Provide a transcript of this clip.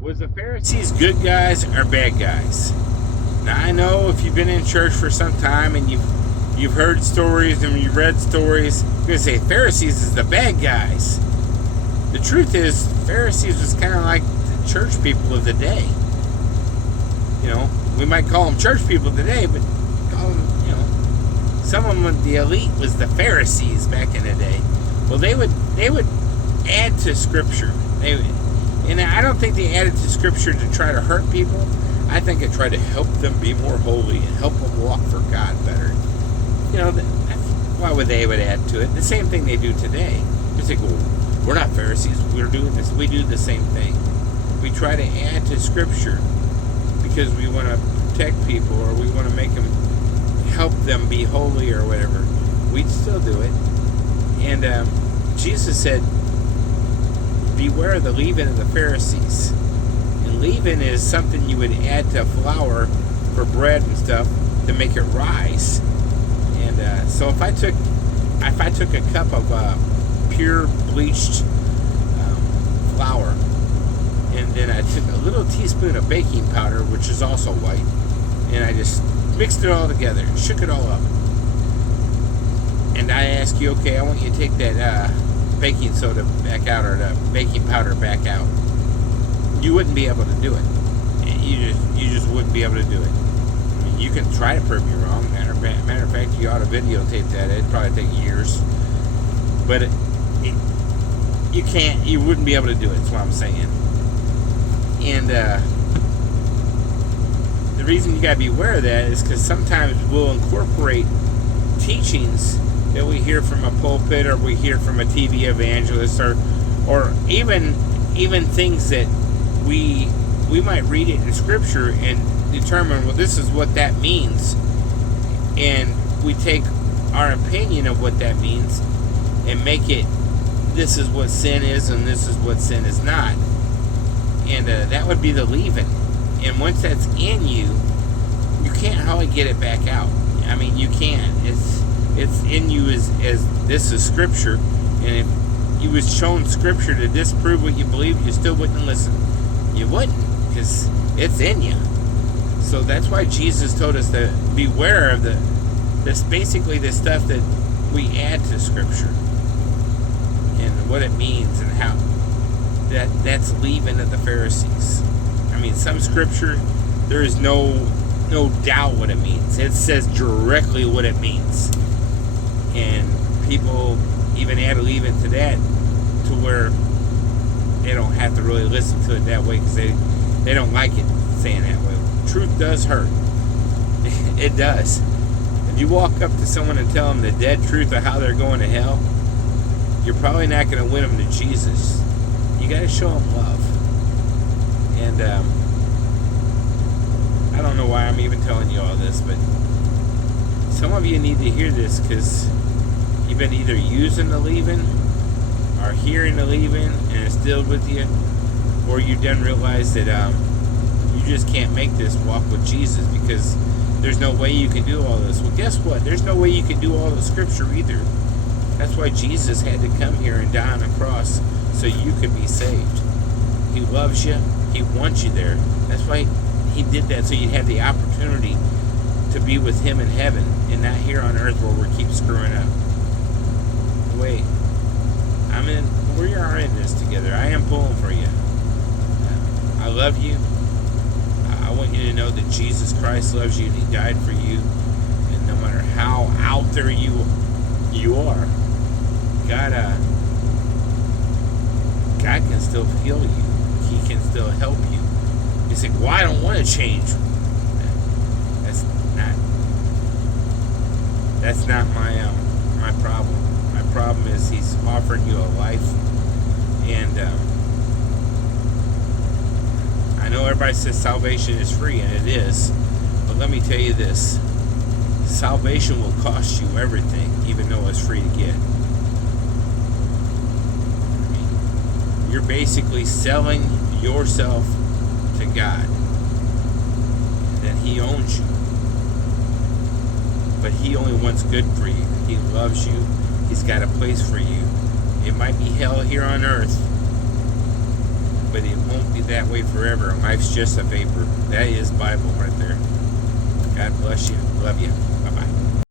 Was the Pharisees good guys or bad guys? Now I know if you've been in church for some time and you've heard stories and you've read stories, you're gonna say Pharisees is the bad guys. The truth is, Pharisees was kind of like the church people of the day. You know, we might call them church people today, but call them, some of them, the elite was the Pharisees back in the day. Well, they would add to Scripture. And I don't think they added to Scripture to try to hurt people. I think it tried to help them be more holy and help them walk for God better. Why would they add to it? The same thing they do today. They say, well, we're not Pharisees. We're doing this. We do the same thing. We try to add to Scripture because we want to protect people or we want to make them, help them be holy or whatever. We'd still do it. And Jesus said, beware of the leaven of the Pharisees. And leaven is something you would add to flour for bread and stuff to make it rise. And so if I took a cup of pure bleached flour, and then I took a little teaspoon of baking powder, which is also white, and I just mixed it all together, shook it all up, and I ask you, okay, I want you to take that baking soda back out or the baking powder back out. You wouldn't be able to do it. You just wouldn't be able to do it. I mean, you can try to prove me wrong. Matter of fact, you ought to videotape that. It'd probably take years, but you can't. You wouldn't be able to do it. That's what I'm saying. And the reason you gotta be aware of that is because sometimes we'll incorporate teachings that we hear from a pulpit or we hear from a TV evangelist or even things that we might read it in Scripture and determine, well, this is what that means, and we take our opinion of what that means and make it, this is what sin is and this is what sin is not. And that would be the leaven. And once that's in you, you can't hardly get it back out. I mean, you can't. It's in you as this is Scripture. And if you was shown Scripture to disprove what you believe, you still wouldn't listen. You wouldn't, because it's in you. So that's why Jesus told us to beware of this basically the stuff that we add to Scripture and what it means and how that's leaven of the Pharisees. I mean, some Scripture, there is no doubt what it means. It says directly what it means. And people even add a leaven to that to where they don't have to really listen to it that way because they don't like it saying that way. Truth does hurt. It does. If you walk up to someone and tell them the dead truth of how they're going to hell, you're probably not going to win them to Jesus. You got to show them love. And I don't know why I'm even telling you all this, but some of you need to hear this because you've been either using the leaven or hearing the leaven and it's still with you, or you done realize that you just can't make this walk with Jesus because there's no way you can do all this. Well, guess what? There's no way you can do all the Scripture either. That's why Jesus had to come here and die on a cross so you could be saved. He loves you. He wants you there. That's why He did that, so you'd have the opportunity to be with Him in heaven and not here on earth where we keep screwing up. Wait. We are in this together. I am pulling for you. I love you. I want you to know that Jesus Christ loves you and He died for you. And no matter how out there you are, God can still heal you. He can still help you. You say, well, I don't want to change. That's not my problem. My problem is He's offering you a life. And I know everybody says salvation is free, and it is. But let me tell you this. Salvation will cost you everything, even though it's free to get. I mean, you're basically selling yourself to God. And then He owns you. But He only wants good for you. He loves you. He's got a place for you. It might be hell here on earth, but it won't be that way forever. Life's just a vapor. That is Bible right there. God bless you. Love you. Bye.